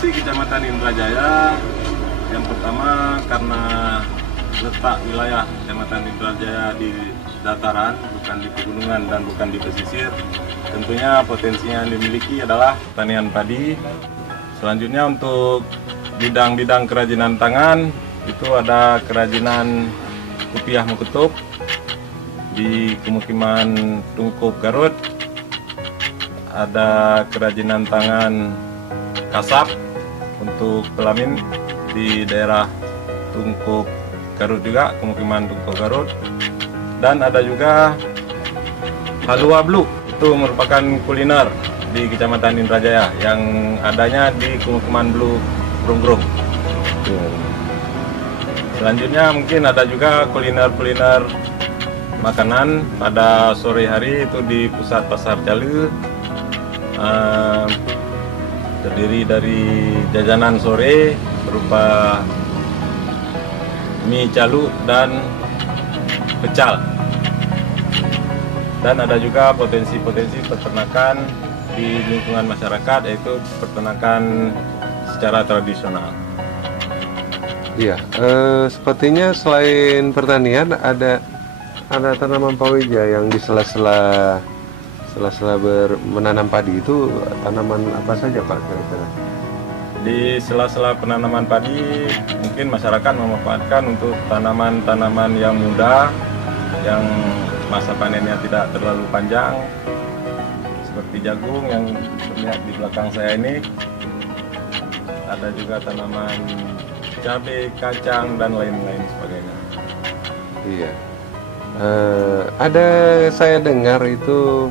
Potensi Kecamatan Indrajaya yang pertama karena letak wilayah Kecamatan Indrajaya di dataran, bukan di pegunungan dan bukan di pesisir. Tentunya potensi yang dimiliki adalah pertanian padi. Selanjutnya untuk bidang-bidang kerajinan tangan, itu ada kerajinan kopiah Muketup di pemukiman Tungkup Garut, ada kerajinan tangan kasap untuk pelamin di daerah Tungkup Garut juga, pemukiman Tungkup Garut, dan ada juga halua blue, itu merupakan kuliner di Kecamatan Indrajaya yang adanya di pemukiman Blue Grung-Grung. Selanjutnya mungkin ada juga kuliner-kuliner makanan pada sore hari itu di pusat pasar Calu, terdiri dari jajanan sore berupa mie Calu dan pecal. Dan ada juga potensi-potensi peternakan di lingkungan masyarakat, yaitu peternakan secara tradisional. Iya, sepertinya selain pertanian ada tanaman palawija yang di sela-sela menanam padi. Itu tanaman apa saja Pak kira-kira? Di sela-sela penanaman padi mungkin masyarakat memanfaatkan untuk tanaman-tanaman yang muda yang masa panennya tidak terlalu panjang, seperti jagung yang terlihat di belakang saya ini. Ada juga tanaman cabai, kacang, dan lain-lain sebagainya. Iya. Ada saya dengar itu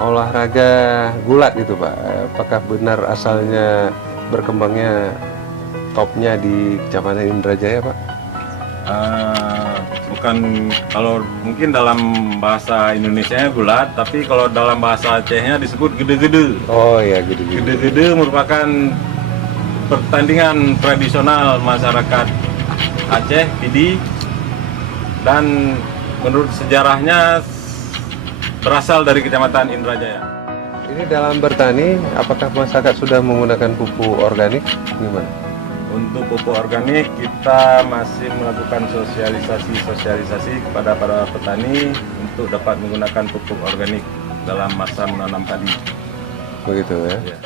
olahraga gulat gitu Pak. Apakah benar asalnya berkembangnya topnya di Kecamatan Indrajaya Pak? Bukan, kalau mungkin dalam bahasa Indonesianya gulat, tapi kalau dalam bahasa Acehnya disebut gede-gede. Oh ya, gede-gede. Gede-gede merupakan pertandingan tradisional masyarakat Aceh, Pidi, dan menurut sejarahnya berasal dari Kecamatan Indrajaya. Ini dalam bertani, apakah masyarakat sudah menggunakan pupuk organik? Gimana? Untuk pupuk organik kita masih melakukan sosialisasi kepada para petani untuk dapat menggunakan pupuk organik dalam masa menanam padi. Begitu ya? Ya.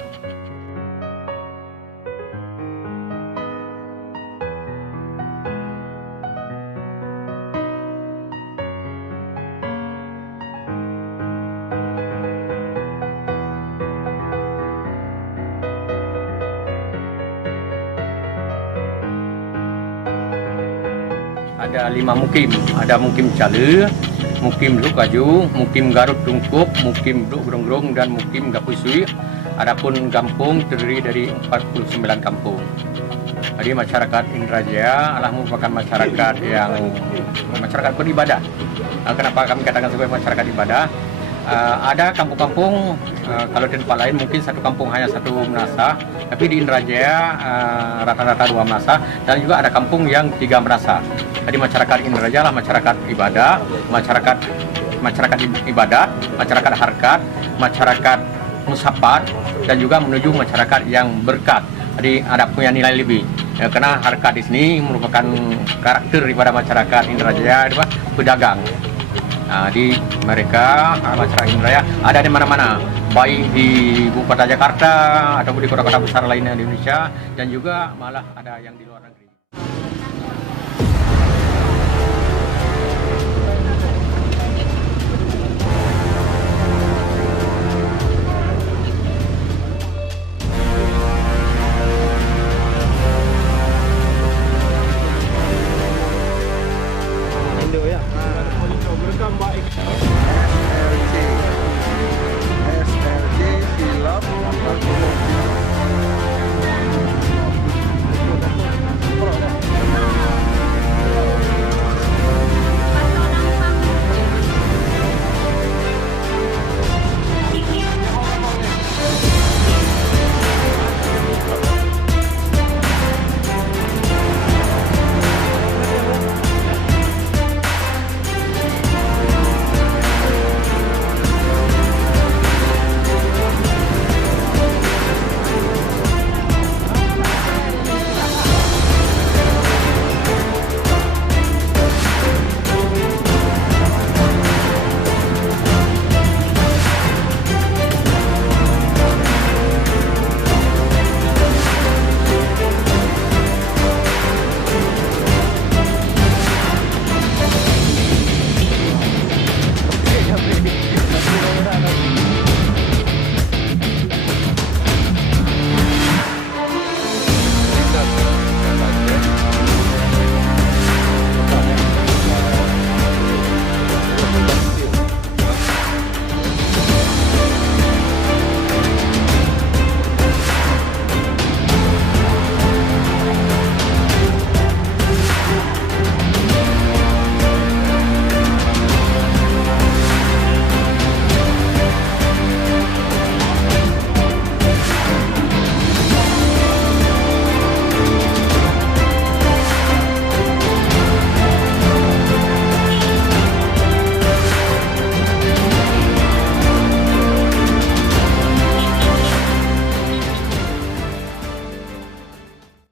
Ada 5 mukim, ada mukim Calu, mukim Blue Kaju, mukim Garut Tungkup, mukim Blue Grung-Grung, dan mukim Gapusui. Adapun kampung terdiri dari 49 kampung. Jadi masyarakat Indrajaya adalah merupakan masyarakat beribadah. Kenapa kami katakan sebagai masyarakat ibadah? Ada kampung-kampung, kalau di tempat lain mungkin satu kampung hanya satu menasah, tapi di Indrajaya rata-rata 2 menasah, dan juga ada kampung yang 3 menasah. Jadi masyarakat Indrajaya adalah masyarakat ibadah, masyarakat ibadat, masyarakat harkat, masyarakat musapat, dan juga menuju masyarakat yang berkat. Jadi ada punya nilai lebih. Ya, karena harkat di sini merupakan karakter daripada masyarakat Indrajaya, pedagang. Nah, di mereka masyarakat Indrajaya ada di mana-mana, baik di ibu kota Jakarta ataupun di kota-kota besar lainnya di Indonesia, dan juga malah ada yang di